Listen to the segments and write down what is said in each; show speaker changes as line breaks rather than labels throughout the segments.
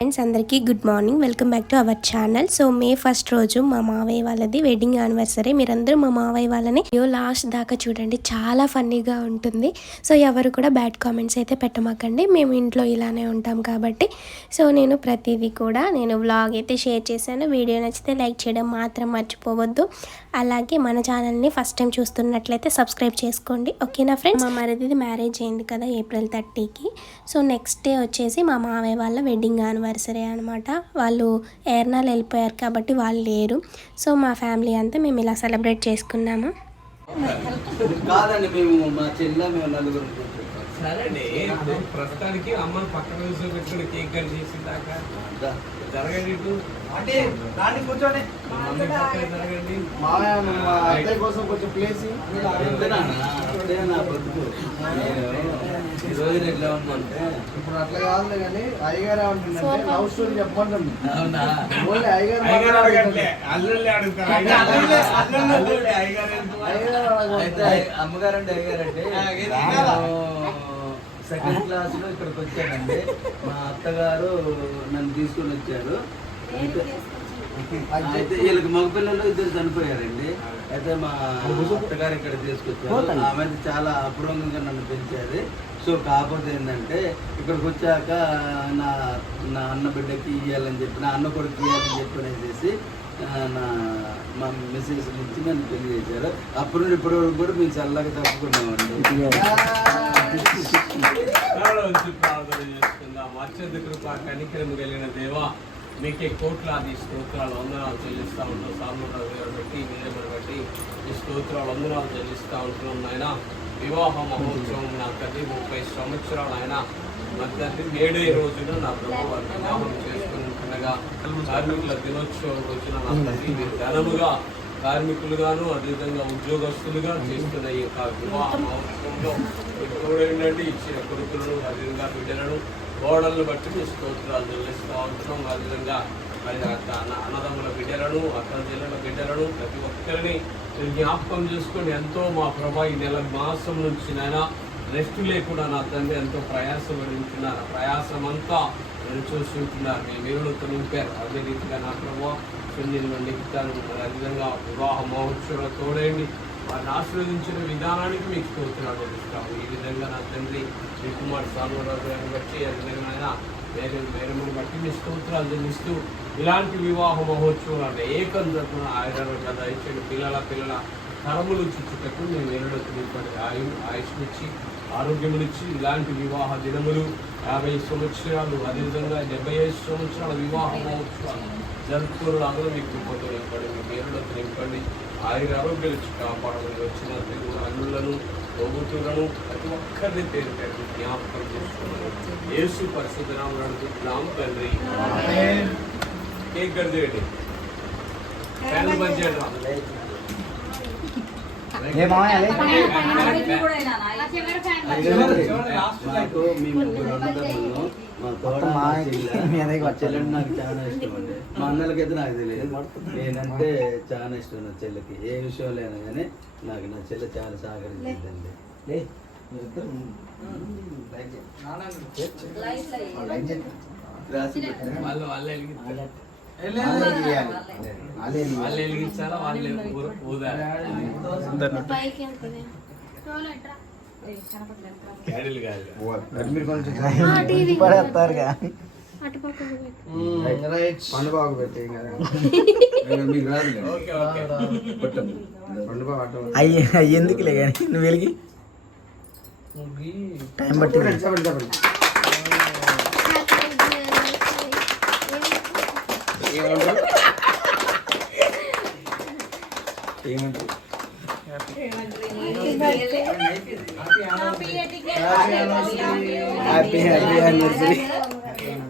Friends అందరికీ good morning welcome back to our channel so May first రోజు మా మావయ్య వాళ్ళది వెడ్డింగ్ యానివర్సరీ మీరందరూ మా మావయ్య వాళ్ళని యో లాస్ట్ దాకా చూడండి. చాలా ఫన్నీగా ఉంటుంది. సో ఎవరు కూడా బ్యాడ్ కామెంట్స్ అయితే పెట్టమాకండి. మేము ఇంట్లో ఇలానే ఉంటాం కాబట్టి. సో నేను ప్రతిదీ కూడా నేను వ్లాగ్ అయితే షేర్ చేశాను. వీడియో నచ్చితే లైక్ చేయడం మాత్రం మర్చిపోవద్దు. అలాగే మన ఛానల్ని ఫస్ట్ టైం చూస్తున్నట్లయితే సబ్స్క్రైబ్ చేసుకోండి. ఓకేనా ఫ్రెండ్స్ మా మరిది మ్యారేజ్ అయింది కదా ఏప్రిల్ థర్టీకి సో నెక్స్ట్ డే వచ్చేసి మా మావయ్య వాళ్ళ వెడ్డింగ్ యానివర్సరీ అనమాట వాళ్ళు ఎర్నాలు వెళ్ళిపోయారు కాబట్టి వాళ్ళు లేరు. సో మా ఫ్యామిలీ అంతా మేము ఇలా సెలబ్రేట్ చేసుకున్నాము.
కాదండి మేము మా చెల్ల మేము నలుగురు
సరేండి ఇప్పుడు ప్రస్తుతానికి అమ్మని పక్కన కూర్చోబెట్టుకుని కేక్ కట్ చేసి జరగండి
అంటే కూర్చోండి. మా అత్తయ్య కోసం కొంచెం ప్లేస్
నా బతుకు నేను ఈ రోజు ఎట్లా ఉందంటే
ఇప్పుడు అట్లా కానీ అయ్యగారు ఏమంటుందంటే లవ్ స్టోరీ చెప్పమంటుంది
అవునా?
ఓన్లీ అయ్యగారు
అల్లుళ్ళే అడుగుతారు.
అల్లుళ్ళే. అల్లుళ్ళే
అయ్యగారు
అయ్యారంటే సెకండ్ క్లాస్లో ఇక్కడికి వచ్చానండి. మా అత్తగారు నన్ను తీసుకొని వచ్చారు. అయితే అయితే వీళ్ళకి మగ పిల్లలు ఇద్దరు చనిపోయారండి. అయితే మా అత్తగారు ఇక్కడ తీసుకొచ్చారు. ఆమె అయితే చాలా అపురూపంగా నన్ను పెంచారు. సో కాకపోతే ఏంటంటే ఇక్కడికి వచ్చాక నా నా అన్న బిడ్డకి ఇవ్వాలని చెప్పి నా అన్న కొడుకు ఇవ్వాలని చెప్పి నా మా మిస్సెస్ నుంచి నన్ను పెళ్ళి చేశారు అప్పటి నుండి ఇప్పటి వరకు కూడా మేము చల్లగా తప్పుకున్నామండి.
ప్రార్థన చేసుకుందాం అత్యంత కృప కనికరము కలిగిన దేవా మీకే కోట్లాది స్తోత్రాలు వందనాలు చెల్లిస్తా ఉంటాం. సార్మరావు గారు బట్టి మీరేమని బట్టి ఈ స్తోత్రాలు వందనాలు చెల్లిస్తూ ఉంటున్నాం నాయన. వివాహ మహోత్సవం నా తల్లి ముప్పై సంవత్సరాలు ఆయన నా తల్లి ఏడే రోజున నా ప్రభు చేసుకుని ఉండగా కార్మికుల దినోత్సవం రోజున నా తల్లి మీరు ఘనముగా కార్మికులుగాను అదేవిధంగా ఉద్యోగస్తులుగా చేస్తున్న ఈ యొక్క వివాహ ఇచ్చిన కొడుకులను అదేవిధంగా బిడ్డలను గోడలను బట్టి మీ స్తోత్రాలు చెల్లిస్తూ ఉంటున్నాం. అదేవిధంగా మరి అక్క అన్న అన్నదమ్ముల బిడ్డలను అక్క జిల్లల బిడ్డలను ప్రతి ఒక్కరిని జ్ఞాపకం చేసుకొని ఎంతో మా ప్రభా ఈ నెల మాసం నుంచి నాయన రెస్ట్ లేకుండా నా తండ్రి ఎంతో ప్రయాసం ఉంటున్నారు ప్రయాసం అంతా మీరు చూసి ఉంటున్నారు మీ వీరులతో నింపారు అదే రీతిగా నా ప్రభావ పెళ్ళిని నింపుతాను అదేవిధంగా వివాహ మహోత్సవంలో తోడేయండి వారిని ఆశీర్వదించిన విధానానికి మీకు స్తోత్రాలు ఇస్తాము ఈ విధంగా నా తండ్రి శ్రీ కుమార్ సాల్వరాజు గారిని బట్టి అదేవిధంగా ఆయన వేరే వేరమును బట్టి మీ స్తోత్రాలు చెల్లిస్తూ ఇలాంటి వివాహ మహోత్సవాలు ఏకం జరుపున ఆయన దయచేయండి పిల్లల పిల్లల తరములు చుట్టుటకు మేము వెళ్ళడం ఆయుష్ ఆయు ఆయుష్నిచ్చి ఆరోగ్యమునిచ్చి ఇలాంటి వివాహ దినములు యాభై సంవత్సరాలు అదేవిధంగా డెబ్బై ఐదు సంవత్సరాల వివాహ మహోత్సవాలు జరుపుకోవడం అందరూ మీకు కృపతో నింపండి మీ పేరులతో నింపండి ఆయుర ఆరోగ్యాలు కాపాడమని వచ్చిన తెలుగు అల్లులను తోబుతులను ప్రతి ఒక్కరిని పేరు పేరు జ్ఞాపకం చేసుకున్నాను యేసు పరిశుద్ధ నామమున అడుగుతున్నాం తండ్రి. కేక్ కట్ చేయండి. ఫ్యాన్ బంద్ చేయండి
ఏ మామయ్య లే.
మాకు మీ ముగ్గురు అన్నదమ్ములు మా తోడ
మొత్తం
మా
మా
చెల్లె,
మీ అన్నయ్యకి
మా
వచ్చారు.
చెల్లెంటే నాకు చాలా ఇష్టం అండి మా అన్నలకైతే నాకు తెలియదు నేనంటే చాలా ఇష్టం నా చెల్లెకి ఏ విషయంలో అయినా కానీ నాకు నా చెల్లె చాలా సహకరించిందండి. రాసి.
వాళ్ళు వాళ్ళే
వాళ్ళే
వెలిగించాలా వాళ్ళే
పండుబాబు పెట్టి
అయ్యి ఎందుకులే కానీ నువ్వు వెలిగి టైం బట్టి
చెప్పండి చెప్పండి చెప్పండి ఏమంటారు ఏమంటారు హ్యాపీ హ్యాపీ యానివర్సరీ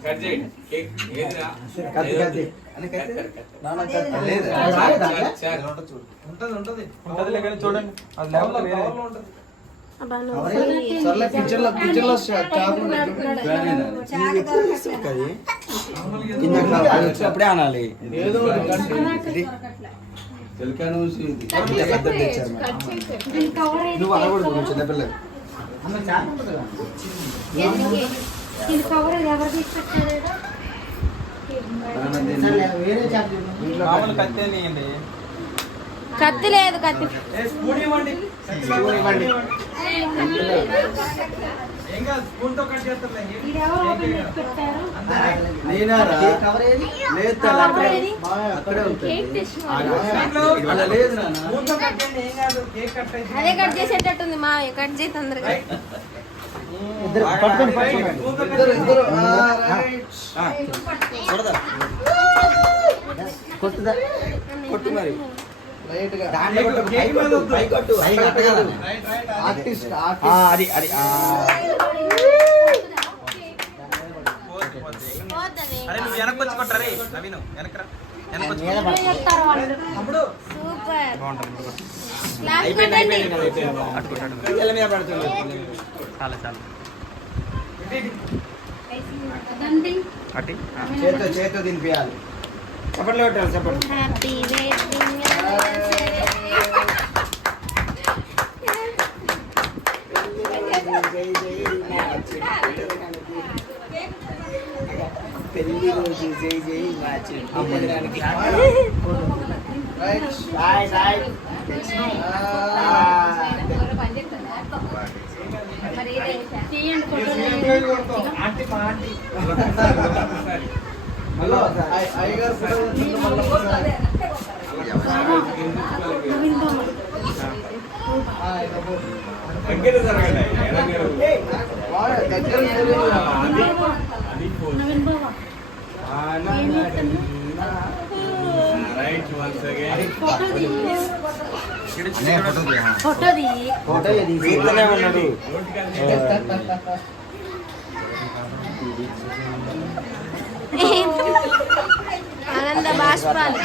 కట్ చేయండి కేక్ ఏదిరా?
కత్తి కత్తి అని కత్తి నాన్న కత్తి లేదు
చాక్.
ఉంటది ఉంటది
చూడండి అది
కవర్లో ఉంటది సర్లే పిక్చర్లో పిక్చర్లో
అప్పుడే అనాలి.
నువ్వు అనకూడదు నువ్వు చిన్నపిల్లలు
ఇది కవర్ ఎవరికి ఇచ్చారు
మనం దీన్ని
మామూలు కత్తి
లేదు కత్తి. అదే కట్ చేసేటట్టుంది మా కట్ చేయి తొందరగా.
పట్టుకోండి పట్టుకోండి.
ఇద్దరు ఇద్దరు ఆ, రైట్.
కొట్టు మరి. అది. అది. అరే నువ్వు వెనక్కి వచ్చి కొట్టరే నవీను వెనక్రా వెనక్కి వచ్చి తమ్ముడు
సూపర్.
బాగుంటుంది
అయిపోయింది అయిపోయింది
అటు కొట్టు, అటు కొట్టు. రోజు జై జై మ్యాచ్
రైట్
సాయ్ సాయ్ ఆంటీ మా ఆంటీ
హలో అయ్- అయ్యగారు ఫోటో తీసుకుంటే మళ్ళీ ఒకసారి. ఆ, ఇక పో.
దగ్గర జరగండి
వాడు దగ్గర
ఫోటో తీస్తూనే ఉన్నాడు
ఆనంద బాష్పాలు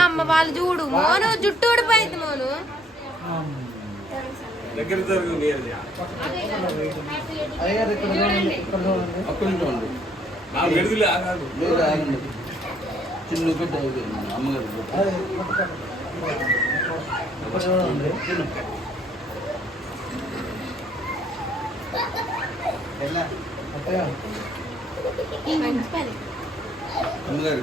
అమ్మ వాళ్ళు చూడు. మోను జుట్టు ఊడిపోయింది మోను.
దగ్గర జరుగు నియర్
అయ్యగారు ఇక్కడ చూడండి, ఇక్కడ చూడండి. అక్కడ నుంచి ఉండు.
నా విడుదల ఆగాదు
లేదు, ఆగండి. చిన్న బిడ్డ అయిపోయింది అమ్మగారు ఇక్కడ చూడండి. అమ్మగారు.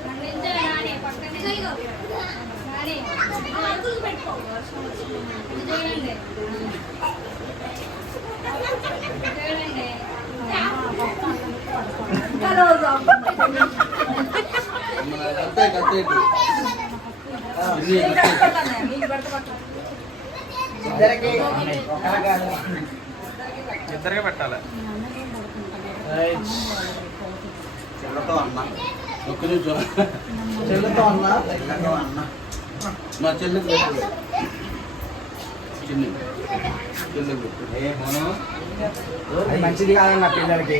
ఇద్దరికి పెట్టాలి. చిల్లతో అన్న.
ఒక్క నిమిషం.
చెల్లెతో అన్న? అన్న.
మా చెల్లికి పెట్టు. చిన్ని. చెల్లికి పెట్టు.
మంచిది కాదన్న పిల్లలకి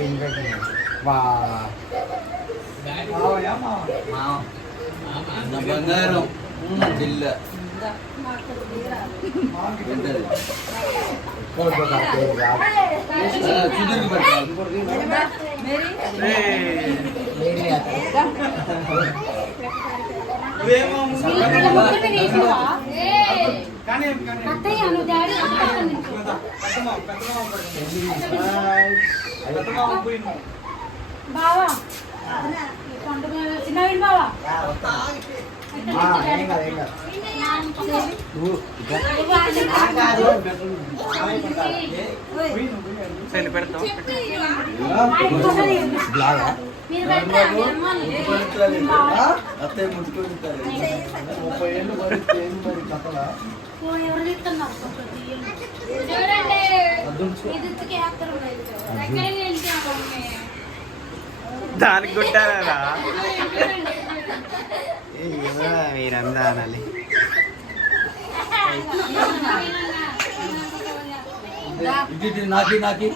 బంగారం. నా చెల్ల. ఏంటది? ఆ, సుధీర్కి పెట్టు.
బావా చిన్న బావా
ఏం
అత్తయ్య ముట్టుకొని.
ముప్పై ఏళ్ళు ఏం మరి కథలా దానికి కొట్టారా మీరందా అనాలి
నాకి నాకి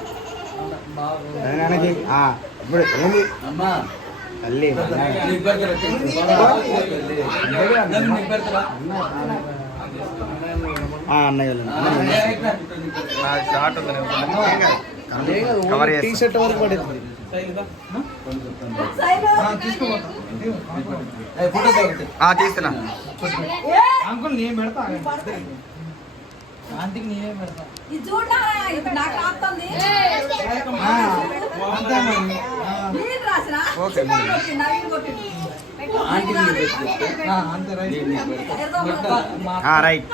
వెనక్కి. ఇప్పుడు ఏంది
అమ్మా
తల్లి అన్నయ్య
షార్ట్ ఉంది
టీ షర్ట్ వరకు
ఆ తీస్తున్నా
అంకుల్ నేను పెడతా
ఇది చూడా ఇది నాకు రాస్తుంది నేను రాసినా
ఓకే
రైట్.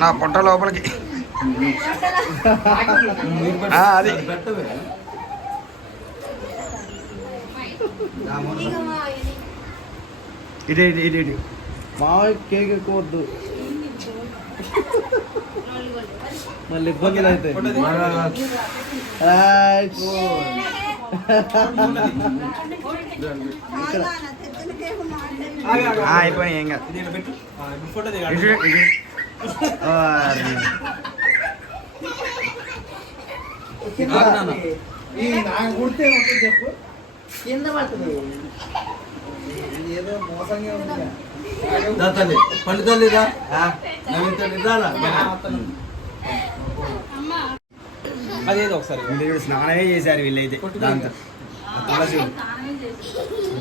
నా పొట్ట లోపలికి. అది. ఇటు ఇటు ఇటు
మామూలు కేక్ ఎక్కువ వద్దు. మళ్ళీ ఇబ్బందులు అవుతాయి
అయిపోయినాయి ఏం కాదు ఇటు, ఇటు. ఆ, అది.
నాన్న
ఈ నాకు కుడితే చెప్పు. కింద పడుతుంది. ఏదో మోసంగా ఉంది
తల్లి పండు తల్లి నవీన్ తల్లి
అదేదో ఒకసారి. స్నానమే చేశారు వీళ్ళైతే. దాంతో. తులసి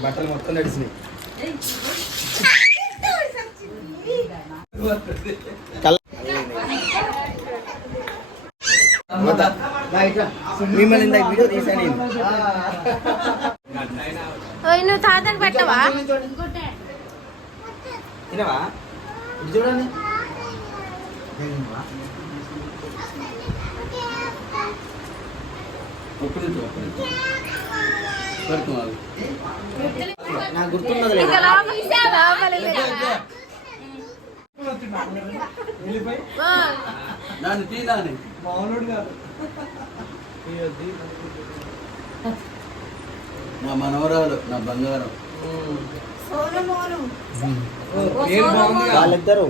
బట్టలు మొత్తం నడిచినాయి వద్దా? నా ఇట్లా. మిమ్మల్ని ఇందాక వీడియో తీసాను
నువ్వు తాతకు పెట్టవా?
తినవా?
ఇది చూడండి.
నాకు గుర్తున్నది లేదు
ఇంకా లోపలికి లోపలికి వెళ్ళరా? ఆ.
దాన్ని తీదాని.
మామూలుడు కాదు
మా మనవరాలు నా బంగారం?
వాళ్ళిద్దరు.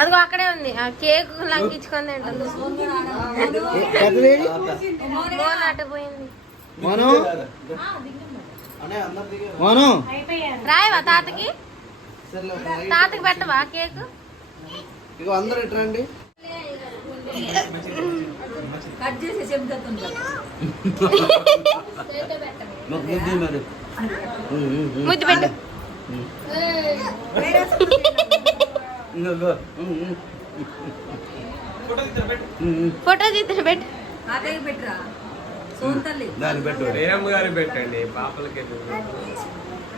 అదిగో అక్కడే ఉంది. ఆ కేక్ మోను? రాయవా తాతకి. తాతకి పెట్టవా కేక్?
ఇగో అందరు ఇటు రండి
కట్ చేసి
ముద్దు
పెట్టు.
ఇంకో
ఫోటో తీద్దాం పెట్టు.
పెట్టరా? సోన్ తల్లి.
దాన్ని పెట్టు.
రేరమ్మ గారు పెట్టండి పాపలకి